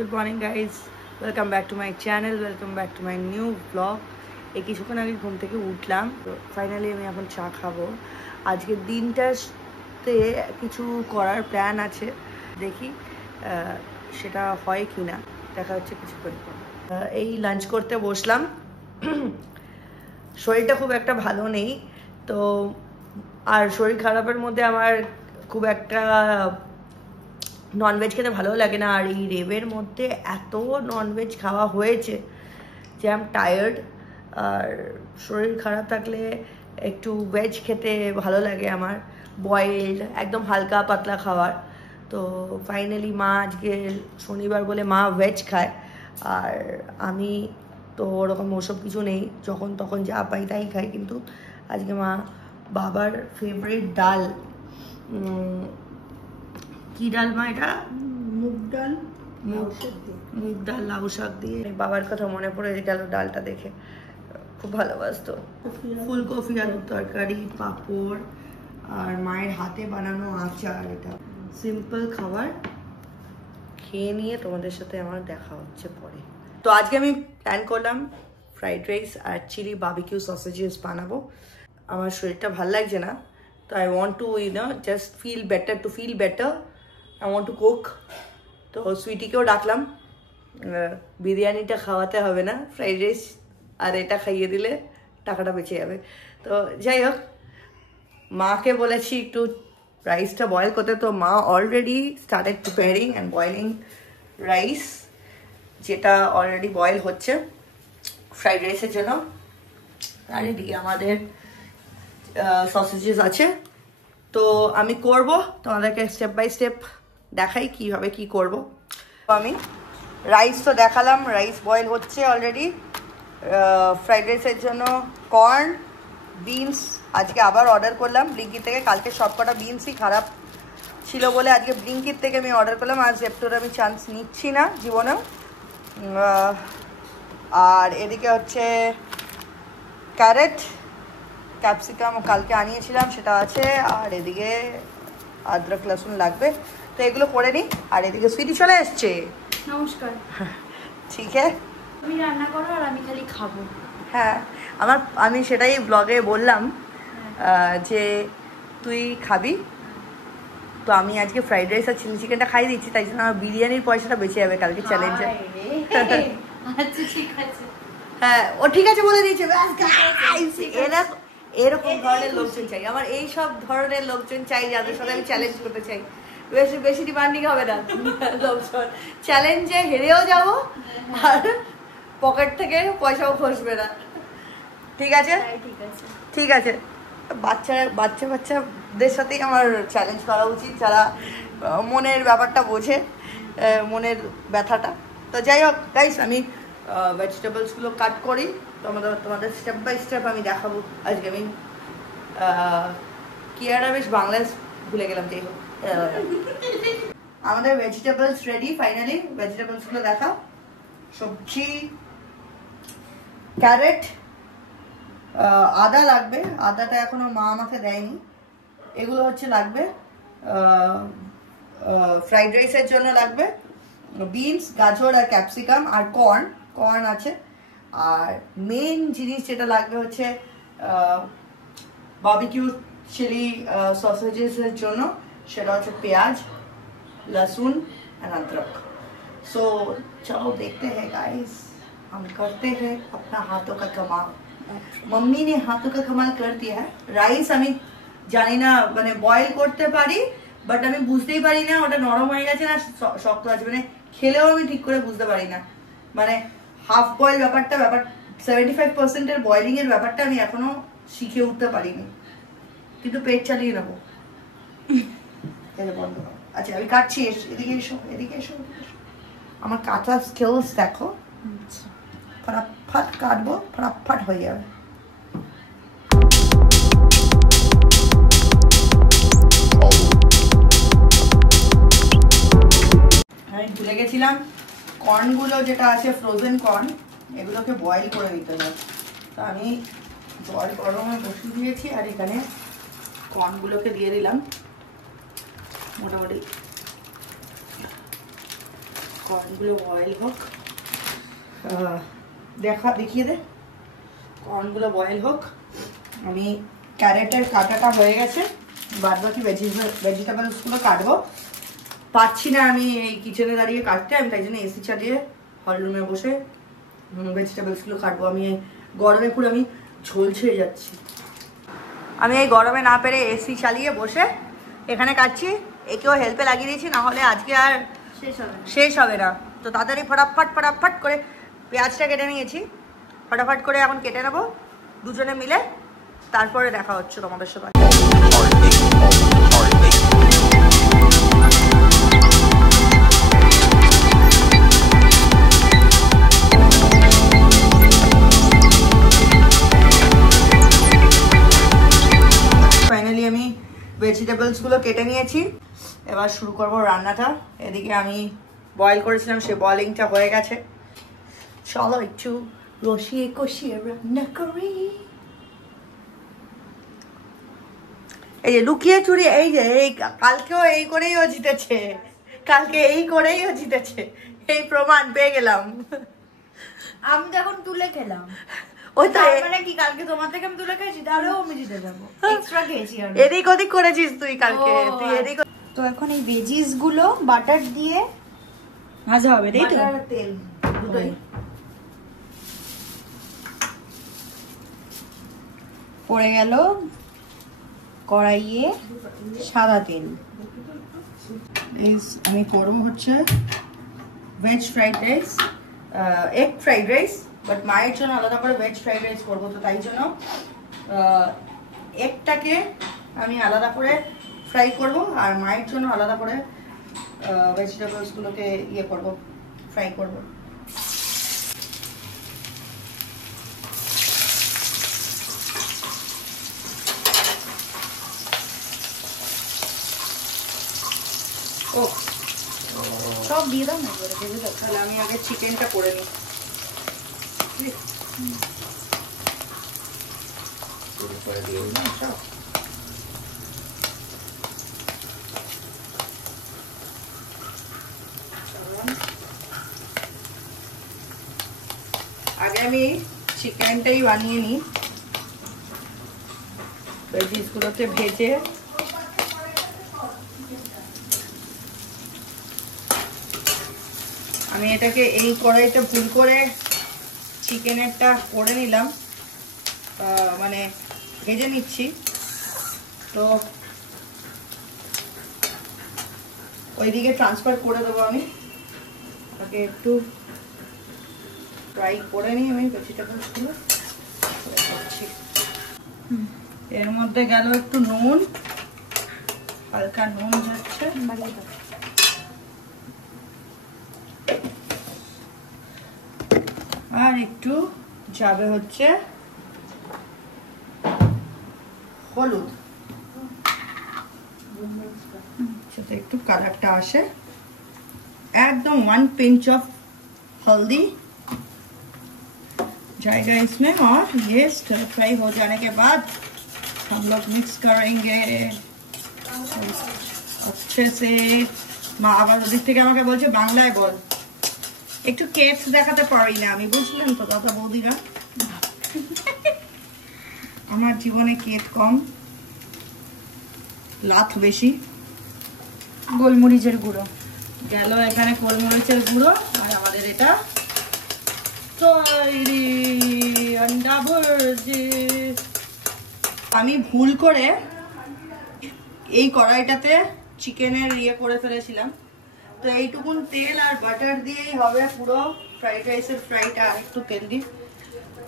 Good morning guys, welcome back to my channel, welcome back to my new vlog. এই কিছুক্ষণ আগে ঘুম থেকে উঠলাম, তো ফাইনালি আমি এখন চা খাবো। আজকের দিনটাতে কিছু করার প্ল্যান আছে, দেখি সেটা হয় কি না, দেখা হচ্ছে কিছুক্ষণ পর। এই লাঞ্চ করতে বসলাম। শরীরটা খুব একটা ভালো নেই, তো আর শরীর খারাপের মধ্যে আমার খুব একটা ননভেজ খেতে ভালো লাগে না। আর এই রেভের মধ্যে এত ননভেজ খাওয়া হয়েছে যে আই এম টায়ার্ড। আর শরীর খারাপ থাকলে একটু ভেজ খেতে ভালো লাগে আমার, বয়েলড একদম হালকা পাতলা খাবার। তো ফাইনালি মা আজকে শনিবার বলে মা ভেজ খায়, আর আমি তো ওরকম ওসব কিছু নেই, যখন তখন যা পাই তাই খাই। কিন্তু আজকে মা বাবার ফেভারিট ডাল, কি ডাল মা এটা? মুগ ডাল লাউ শাক দিয়ে। বাবার কথা মনে পড়ে গেল ডালটা দেখে, খুব ভালোবাসতো। ফুলকপি আলুর তরকারি, পাঁপড় আর মায়ের হাতে বানানো আচার। এটা সিম্পল খাবার, খেয়ে নিয়ে তোমাদের সাথে আমার দেখা হচ্ছে পরে। তো আজকে আমি প্ল্যান করলাম ফ্রাইড রাইস আর চিলি বারবিকিউ সসেজেস বানাবো। আমার শরীরটা ভালো লাগছে না, তো I want to just feel better. I want to cook. তো সুইটিকেও ডাকলাম, বিরিয়ানিটা খাওয়াতে হবে না, ফ্রাইড রাইস আর এটা খাইয়ে দিলে টাকাটা বেঁচে যাবে। তো যাই হোক, মাকে বলেছি একটু রাইসটা বয়েল করতে, তো মা already started preparing and boiling rice, যেটা অলরেডি বয়েল হচ্ছে ফ্রাইড রাইসের জন্য। আর এদিকে আমাদের সসেজেস আছে, তো আমি করব, তোমাদেরকে স্টেপ বাই স্টেপ দেখাই কিভাবে কি করব। আমি রাইস তো দেখালাম, রাইস বয়েল হচ্ছে অলরেডি। ফ্রাইড রাইসের জন্য কর্ন, বিনস আজকে আবার অর্ডার করলাম ব্লিঙ্কিট থেকে। কালকে সব কটা বিনসই খারাপ ছিল বলে আজকে ব্লিঙ্কিট থেকে আমি অর্ডার করলাম। আর জেপ্টোর আমি চান্স নিচ্ছি না জীবনেও। আর এদিকে হচ্ছে ক্যারেট, ক্যাপসিকাম কালকে আনিয়েছিলাম, সেটা আছে। আর এদিকে আদরক লসুন লাগবে, তো এগুলো করে নিই। আর এদিকে সুইটি চলে এসছে। নমস্কার। ঠিক আছে, তুমি রান্না করো আর আমি খালি খাবো। হ্যাঁ, আমি সেটাই ব্লগে বললাম যে তুই খাবি, তো আমি আজকে ফ্রাইড রাইস আর চিলি চিকেনটা খাই দিচ্ছি, তাই জন্য আমার বিরিয়ানির পয়সাটা বেঁচে যাবে কালকে চ্যালেঞ্জে। আচ্ছা ঠিক আছে। হ্যাঁ, ও ঠিক আছে বলে দিয়েছে। এরকম ধরনের লোকজন চাই আমার, এই সব ধরনের লোকজন চাই যাদের সাথে আমি চ্যালেঞ্জ করতে চাই। বেশি ডিমান্ডিং হবে না লোকজন, চ্যালেঞ্জে হেরেও যাব আর পকেট থেকে পয়সাও খসবে না। ঠিক আছে ঠিক আছে, বাচ্চাদের সাথেই আমার চ্যালেঞ্জ করা উচিত, যারা মনের ব্যাপারটা বোঝে, মনের ব্যথাটা। তো যাই হোক গাইস, আমি ভেজিটেবলসগুলো কাট করি, তোমাদের স্টেপ বাই স্টেপ আমি দেখাবো। আজকে আমি কি আর বেশ বাংলায় ভুলে গেলাম। যাই হোক, আমাদের ভেজিটেবলস রেডি। ফাইনালি ভেজিটেবলসগুলো দেখাও। সবজি, ক্যারেট, আদা লাগবে, আদাটা এখনো মা আমাকে দেয়নি। এগুলো হচ্ছে লাগবে ফ্রাইড রাইসের জন্য লাগবে। বিনস, গাজর আর ক্যাপসিকাম আর কর্ন আছে। আর মেন জিনিস যেটা লাগবে হচ্ছে বারবিকিউ চিলি সসেজেসের জন্য, সেটা হচ্ছে পেঁয়াজ, लहसुन एंड अदरक। सो चलो देखते हैं गाइस, हम करते हैं अपना हाथों का कमाल। मम्मी ने हाथों का कमाल कर दिया है। রাইস আমি জানি না, মানে বয়েল করতে পারি, বাট আমি বুঝতেই পারি না ওটা নরম হয়ে গেছে না শক্ত আছে, মানে খেলেও আমি ঠিক করে বুঝতে পারি না। মানে হাফ বয়েল ব্যাপার 75% বয়েলিং এর ব্যাপারটা আমি এখনো শিখে উঠতে পারিনি, কিন্তু পেট চালিয়ে নেবো। বন্ধ করো। আচ্ছা আমি কাটছি, এদিকে এসো। আমার কাটা স্কিলস দেখো, ফটাফট কাটবো, ফটাফট হয়ে যাবে। আমি ভুলে গেছিলাম, কর্নগুলো যেটা আছে ফ্রোজেন কর্ন, এগুলোকে বয়েল করে দিতে হবে। তো আমি জল গরমে বসিয়ে দিয়েছি, আর এখানে কর্নগুলোকে দিয়ে দিলাম। মোটামুটি কর্নগুলো বয়েল হোক, দেখিয়ে দে। কর্নগুলো বয়েল হোক। আমি ক্যারেটের কাটাটা হয়ে গেছে, বাদ বাকি ভেজিটেবলসগুলো কাটবো। পাচ্ছি না আমি এই কিচেনে দাঁড়িয়ে কাটতে, আমি তাই জন্য এসি চালিয়ে হল রুমে বসে ভেজিটেবলসগুলো কাটবো। আমি গরমে পুরো আমি ঝলছে যাচ্ছি। আমি এই গরমে না পেরে এসি চালিয়ে বসে এখানে কাটছি। একেও হেল্পে লাগিয়ে দিয়েছি, না হলে আজকে আর শেষ হবে না। তো তাড়াতাড়ি ফটাফট করে পেঁয়াজটা কেটে নিয়েছি, ফটাফট করে এখন কেটে নেবো দুজনে মিলে, তারপরে দেখা হচ্ছে তোমাদের সাথে। ফাইনালি আমি ভেজিটেবলসগুলো কেটে নিয়েছি, এবার শুরু করব রান্নাটা। এদিকে আমি বয়েল করেছিলাম, সে বয়েলিংটা হয়ে গেছে। চলো একটু রসিয়ে কষিয়ে রান্না করি। এই যে লুকিয়ে চুরি, এই যে এই কালকেও এই করেই ও জিতেছে, কালকে এই করেই ও জিতেছে, এই প্রমাণ পেয়ে গেলাম। আমি তো এখন তুলে খেলাম। ওই তো মানে কি, কালকে তোমার থেকে আমি তুলে খেয়েছি, তাহলেও আমি জিতে যাবো। এক্সট্রা খেয়েছি আর এদিক ওদিক করেছিস তুই কালকে, তুই এদিক। তো এখন এই ভেজিস গুলো বাটার দিয়ে ভাজা হবে, তাই তো? তেল দুটোই। পড়ে গেল কড়াইয়ে সাদা তেল। আমি করবো হচ্ছে veg fried rice, egg fried rice, but মায়ের জন্য আলাদা করে ভেজ ফ্রাইড রাইস করবো। তো তাই জন্য এগটাকে আমি আলাদা করে ফ্রাই করব, আর মায়ের জন্য আলাদা করে ভেজিটেবলসগুলোকে ইয়ে করব, ফ্রাই করব। ও সব দিয়ে দাও না, তাহলে আমি আগে চিকেনটা করে নিই। আগে আমি চিকেনটাই বানিয়ে নিই, ভেজিসগুলোকে ভেজে। আমি এটাকে এই কড়াইটা ভুল করে চিকেনেরটা করে নিলাম, মানে ভেজে নিচ্ছি। তো ওইদিকে ট্রান্সফার করে দেবো আমি, তাকে একটু ফ্রাই করে নিই আমি ভেজিটেবলসগুলো। এর মধ্যে গেল একটু নুন, হালকা নুন যাচ্ছে, আর একটু যাবে হচ্ছে হলুদ, যাতে একটু কালারটা আসে। एकदम 1 पिंच ऑफ हल्दी जाएगा इसमें, और ये स्टर फ्राई हो जाने के बाद हम लोग मिक्स करेंगे अच्छे से। মা আবার ওদিক থেকে আমাকে বলছে বাংলায় বল, একটু কেটস দেখাতে পারি না আমি, বুঝলেন তো দাদা বৌদিরা, আমার জীবনে কেট কম, লাথ বেশি। গোলমরিচের গুঁড়ো গেল এখানে, গোলমরিচের গুঁড়ো, আর আমাদের এটা তৈরি আন্ডা ভুর্জি। আমি ভুল করে এই কড়াইটাতে চিকেনের ইয়ে করে ফেলেছিলাম, তো এইটুকুন তেল আর বাটার দিয়েই হবে পুরো ফ্রাইড রাইসের ফ্রাইটা। আর একটু তেল দিই,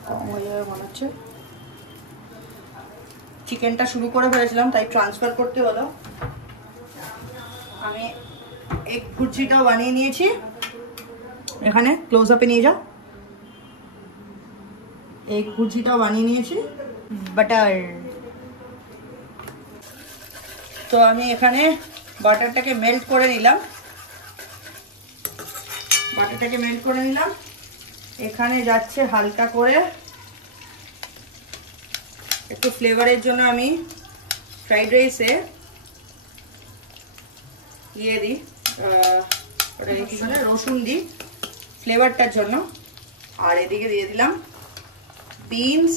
কম হয়ে যাবে মনে হচ্ছে। চিকেনটা শুরু করে ফেলেছিলাম, তাই ট্রান্সফার করতে হলো। আমি এগ ভুর্জিটাও বানিয়ে নিয়েছি, এখানে ক্লোজ আপে নিয়ে যাও। এগ ভুর্জিটাও বানিয়ে নিয়েছি, বাটার। তো আমি এখানে বাটারটাকে মেল্ট করে নিলাম, এখানে যাচ্ছে হালকা করে একটু ফ্লেভারের জন্য আমি ফ্রাইড রাইসে দিয়ে দিই ওটা কি বলে রসুন দিই ফ্লেভারটার জন্য। আর এদিকে দিয়ে দিলাম beans,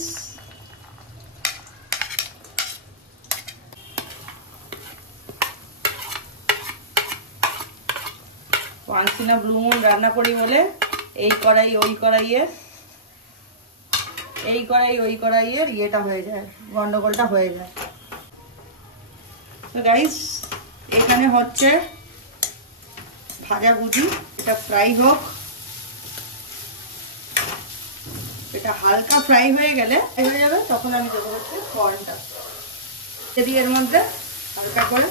once in a blue moon রান্না করি বলে এই কড়াই ওই কড়াইয়ের ইয়েটা হয়ে যায়, গন্ডগোলটা হয়ে যায়। তো গাইস এখানে হচ্ছে ভাজা ভুজি, এটা ফ্রাই হোক। এটা হালকা ফ্রাই হয়ে গেলে হয়ে যাবে, তখন আমি দেবো হচ্ছে কর্নটা দিয়ে এর মধ্যে হালকা করে।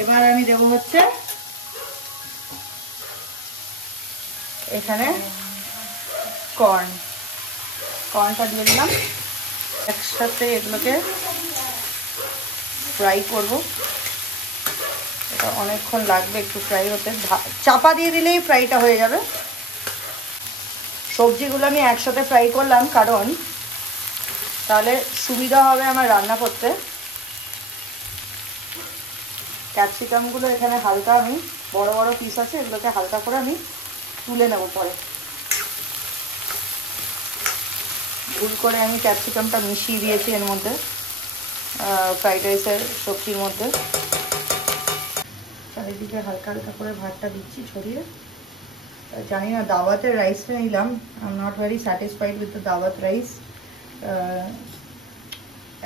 এবার আমি দেবো হচ্ছে এখানে কর্নটা দিয়ে দিলাম। একসাথে এগুলোকে ফ্রাই করব। এটা অনেকক্ষণ লাগবে একটু ফ্রাই হতে, চাপা দিয়ে দিলেই ফ্রাইটা হয়ে যাবে। সবজিগুলো আমি একসাথে ফ্রাই করলাম কারণ তাহলে সুবিধা হবে আমার রান্না করতে। ক্যাপসিকামগুলো এখানে হালকা আমি বড় বড় পিস আছে, এগুলোকে হালকা করে আমি তুলে নেব পরে। ভুল করে আমি ক্যাপসিকামটা মিশিয়ে দিয়েছি এর মধ্যে, ফ্রাইড রাইসের সবজির মধ্যে। চারিদিকে হালকা হালকা করে ভাতটা দিচ্ছি ছড়িয়ে। জানি না দাওয়াতের রাইসটা নিলাম, I am not very satisfied with the দাওয়াত রাইস।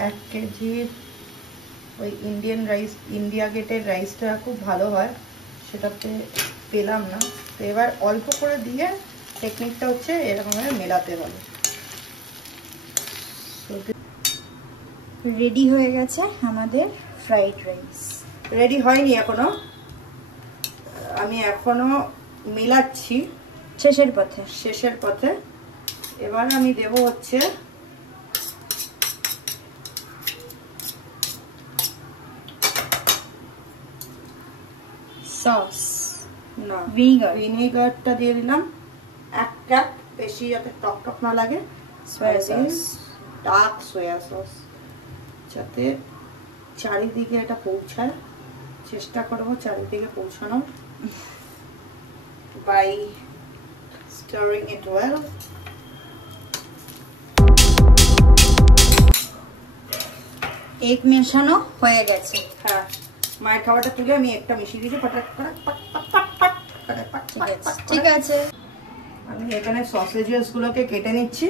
1 কেজি ওই ইন্ডিয়ান রাইস, ইন্ডিয়া গেটের রাইসটা খুব ভালো হয়, সেটাতে পেলাম না। তো এবার অল্প করে দিয়ে টেকনিকটা হচ্ছে এরকমভাবে মেলাতে হবে। রেডি হয়ে গেছে আমাদের ফ্রাইড রাইস। রেডি হয়নি এখনো, আমি এখনো মেলাচ্ছি, শেষের পথে। এবার আমি দেব হচ্ছে সস, না ভিনেগারটা দিয়ে দিলাম 1 কাপ, বেশি যাতে টক টক না লাগে। Soya sauce, dark soya sauce, যাতে চারিদিকে এটা পৌঁছায়। চেষ্টা করবো চারিদিকে পৌঁছানোর by stirring it well. এক মেশানো হয়ে গেছে। হ্যাঁ, মায়ের খাবারটা তুলে আমি একটা মিশিয়ে দিয়েছি। ঠিক আছে, আমি এখানে সসেজেস গুলোকে কেটে নিচ্ছি।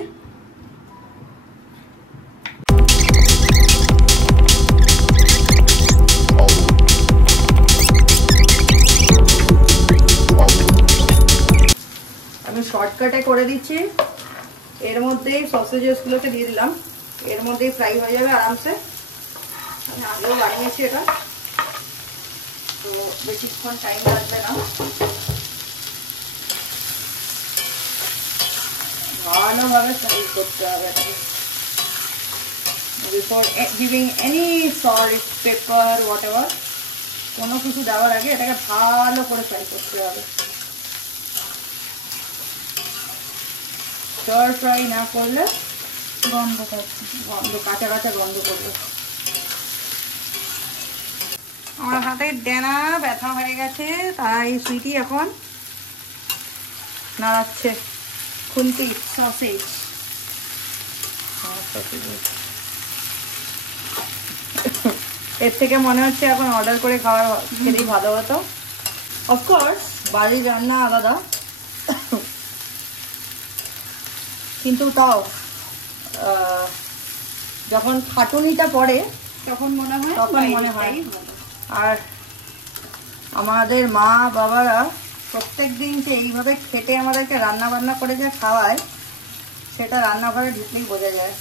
আমি শর্টকাটে করে দিচ্ছি, এর মধ্যেই সসেজেস গুলোকে দিয়ে দিলাম, এর মধ্যেই ফ্রাই হয়ে যাবে আরামসে। আমি আগেও বানিয়েছি এটা, তো বেশিক্ষণ টাইম লাগবে না। ভালোভাবে ফ্রাই করতে হবে এটাকে, before giving any salt, paper, what ever, কোনো কিছু দেওয়ার আগে এটাকে ভালো করে ফ্রাই করতে হবে। স্টার ফ্রাই না করলে গন্ধ কাঁচা কাঁচা গন্ধ করবে। আমার হাতে ডেনা ব্যথা হয়ে গেছে, তাই সুইটি এখন নাড়াচ্ছে খুন্তি সসেজ। এর থেকে মনে হচ্ছে এখন অর্ডার করে খাওয়া খেলেই ভালো হতো। অফকোর্স বাড়ির রান্না আলাদা, কিন্তু তাও যখন খাটুনিটা পড়ে তখন মনে হয়। আর আমাদের মা বাবারা প্রত্যেক দিন যে এইভাবে খেটে আমাদেরকে রান্না বান্না করে যে খাওয়ায়, সেটা রান্নাঘরে ঢুকলেই বোঝা যায়।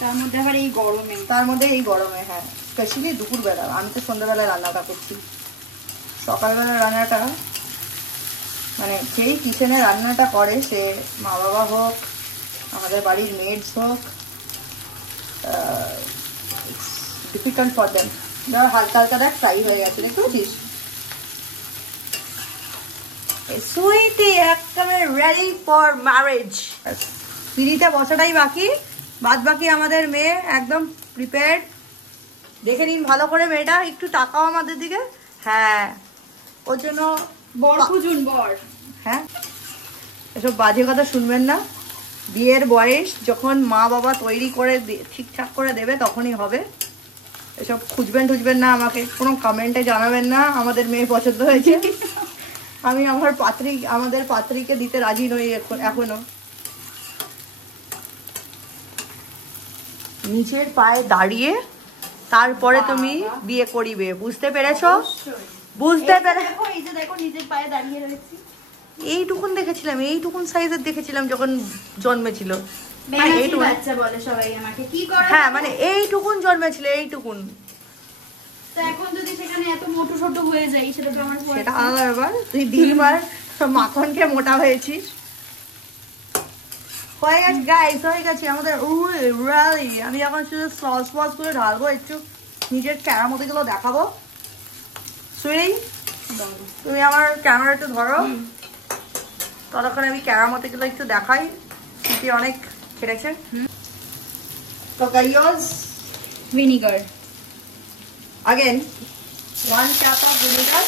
তার মধ্যে আবার এই গরমে, হ্যাঁ, স্পেশালি দুপুরবেলা। আমি তো সন্ধ্যাবেলায় রান্নাটা করছি, সকালবেলা রান্নাটা মানে যেই কিচেনে রান্নাটা করে, সে মা বাবা হোক, আমাদের বাড়ির মেডস হোক, ডিফিকাল্ট ফর দেম। ধর হালকা হালকা দেখ ফ্রাই হয়ে গেছে, দেখতে পাচ্ছিস? সুইটি একেবারে রেডি ফর ম্যারেজ। পিড়িতে বসাটাই বাকি, বাদ বাকি আমাদের মেয়ে একদম প্রিপেয়ার্ড। দেখে নিন ভালো করে মেয়েটা, একটু টাকাও আমাদের দিকে। হ্যাঁ, ওর জন্য বর খুঁজুন, বর। হ্যাঁ, এসব বাজে কথা শুনবেন না। বিয়ের বয়স যখন মা বাবা তৈরি করে ঠিকঠাক করে দেবে তখনই হবে। এসব খুঁজবেন টুজবেন না, আমাকে কোনো কমেন্টে জানাবেন না আমাদের মেয়ে পছন্দ হয়েছে। আমি আমাদের পাত্রীকে দিতে রাজি নই এখনো। নিচের পায়ে দাঁড়িয়ে তারপরে তুমি বিয়ে করিবে, বুঝতে পেরেছো? বুঝতে পেরে এই যে দেখো নিজের পায়ে দাঁড়িয়ে রয়েছি। এইটুকুন দেখেছিলাম, এইটুকুন সাইজের দেখেছিলাম যখন জন্মেছিল। বাচ্চা বলে সবাই আমাকে, কি করে? হ্যাঁ মানে এইটুকুন জন্মেছিল, এইটুকুন। তো এখন যদি সেখানে এত মোটু ছোট হয়ে যায় সেটা তো আমার সেটা আলাদা ব্যাপার। তুই ডিম আর মাখনকে মোটা হয়েছিস। হয়ে গেছে গাইস, হয়ে গেছে আমাদের র্যালি। আমি এখন শুধু সস ফস করে ঢালবো, একটু নিজের ক্যারামতি গুলো দেখাবো। সুইটি, তুমি আমার ক্যামেরা একটু ধরো, ততক্ষণ আমি ক্যারামতি গুলো একটু দেখাই। স্মৃতি অনেক খেটেছে। তো guys, vinegar again 1 cup of vinegar.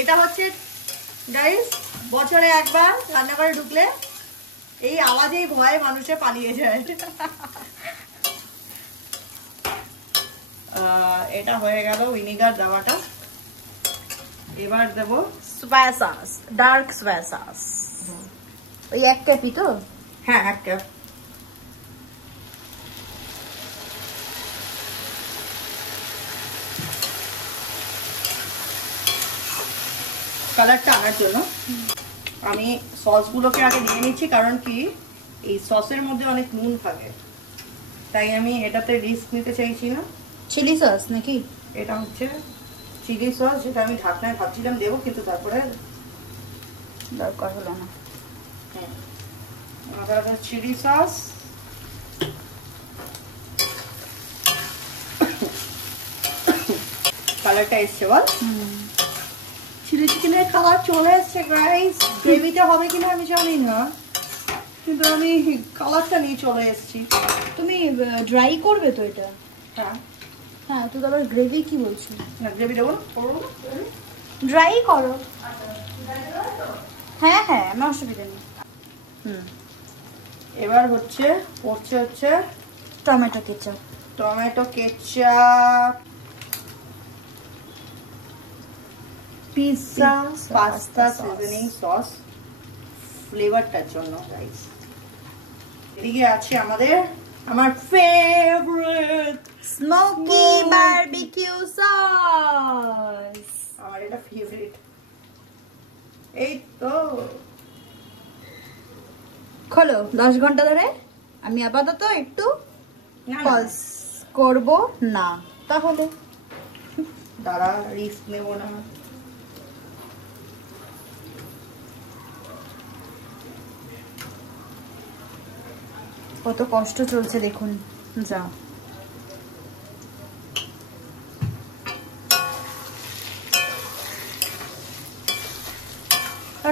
এটা হচ্ছে গাইস বছরে একবার রান্নাঘরে ঢুকলে এই আওয়াজেই ভয়ে মানুষে পালিয়ে যায়। এটা হয়ে গেল ভিনিগার দেওয়াটা। এবার দেব soya sauce, dark soya sauce. ওই 1 কাপই তো? হ্যাঁ 1 কাপ। কালারটা আনার জন্য আমি সসগুলোকে আগে দিয়ে নিচ্ছি, কারণ কি এই সসের মধ্যে অনেক নুন থাকে, তাই আমি এটাতে রিস্ক নিতে চাইছি না। চিলি সস নাকি? এটা হচ্ছে চিলি সস, যেটা আমি ঢাকনায় ভাবছিলাম দেবো, কিন্তু তারপরে দরকার হলো না। হ্যাঁ, চিলি সস। কালারটা এসছে বল? চিলি চিকেনের কালার চলে এসছে গাইস। গ্রেভিটা হবে কিনা আমি জানি না, কিন্তু আমি কালারটা নিয়ে চলে এসেছি। তুমি ড্রাই করবে তো এটা? হ্যাঁ হ্যাঁ, তো আবার গ্রেভি কি বলছো? না, গ্রেভি দেবো না, ড্রাই করো। হ্যাঁ হ্যাঁ, আমার অসুবিধা নেই। এবার পড়ছে tomato ketchup. Tomato ketchup, pizza pasta seasoning sauce ফ্লেভারটার জন্য গাইস। এদিকে আছে আমার ফেভারিট স্মোকি বারবিকিউ সস। আমার এটা ফেভারিট। এই তো খোলো 10 ঘন্টা ধরে। আমি আপাতত একটু পজ করব না, তাহলে দাঁড়া, রিস্ক নেব না। কত কষ্ট চলছে দেখুন। যা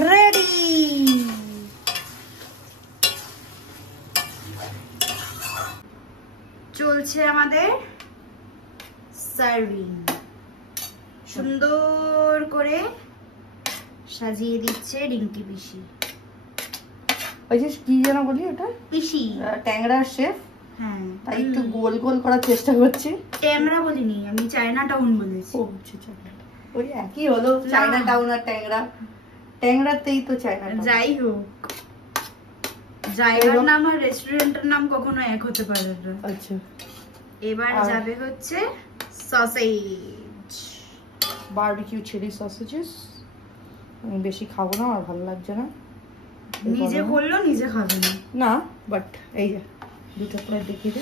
রেডি। চলছে আমাদের সার্ভিং। সুন্দর করে সাজিয়ে দিচ্ছে রিঙ্কি পিসি। ওই যে কি যেন বলি ওটা, পিসি ট্যাংরার শেফ। হ্যাঁ, তাই একটু গোল গোল করার চেষ্টা করছি। ট্যাংরা বলিনি আমি, চায়না টাউন বলেছি। ও আচ্ছা, ওই একই হলো, চায়না টাউন আর ট্যাংরা। ট্যাংরাতেই তো চায়না। যাই হোক, জায়গার নাম আর রেস্টুরেন্টের নাম কখনো এক হতে পারে না। আচ্ছা, এবার যাবে হচ্ছে সসেজ, বারবিকিউ চিলি সসেজেস। আমি বেশি খাবো না, আমার ভালো লাগছে না। নিজে করলো নিজে খাবে না না, বাট এই যে দুটো প্লেট দেখিয়ে দে।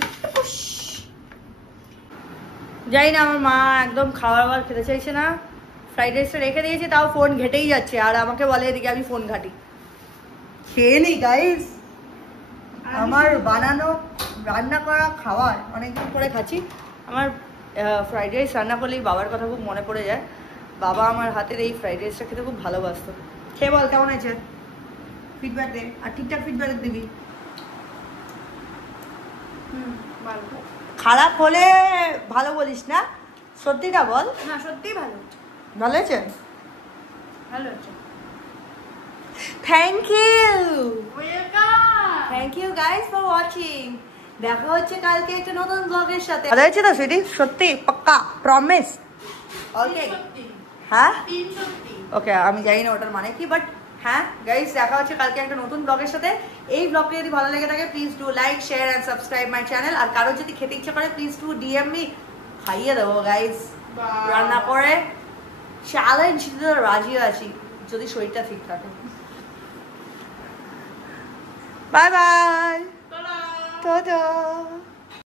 জানি না, আমার মা একদম খাবার খেতে চাইছে না। ফ্রাইড রাইসটা রেখে দিয়েছি, তাও ফোন ঘেটেই যাচ্ছে, আর আমাকে বলে এদিকে আমি ফোন ঘাটি। খেয়ে নি গাইস, আমার বানানো রান্না করা খাবার অনেকদিন করে খাচ্ছি। আমার ফ্রাইড রাইস রান্না করলেই বাবার কথা খুব মনে পড়ে যায়। বাবা আমার হাতের এই ফ্রাইড রাইসটা খেতে খুব ভালোবাসতো। খেয়ে বল কেমন আছে, ফিডব্যাক দে, আর ঠিকঠাক ফিডব্যাক দিবি। খারাপ হলে ভালো বলিস না, সত্যিটা বল। না সত্যি ভালো, ভালো হয়েছে, ভালো হয়েছে। Thank you, welcome. Thank you guys for watching. দেখা হচ্ছে কালকে একটা নতুন ব্লগের সাথে। ভালো হয়েছে তো সুইটি? সত্যি পাক্কা প্রমিস? ওকে হ্যাঁ ওকে, আমি জানি না ওটার মানে কি, বাট হ্যাঁ গাইস দেখা হচ্ছে কালকে একটা নতুন ব্লগের সাথে। এই ব্লগটা যদি ভালো লেগে থাকে please do like share and subscribe my channel. আর কারো যদি খেতে ইচ্ছা করে প্লিজ ডু ডিএম মি, খাইয়ে দেবো গাইস রান্না করে। চ্যালেঞ্জ দিতে রাজি আছি যদি শরীরটা ঠিক থাকে। Bye bye, tata.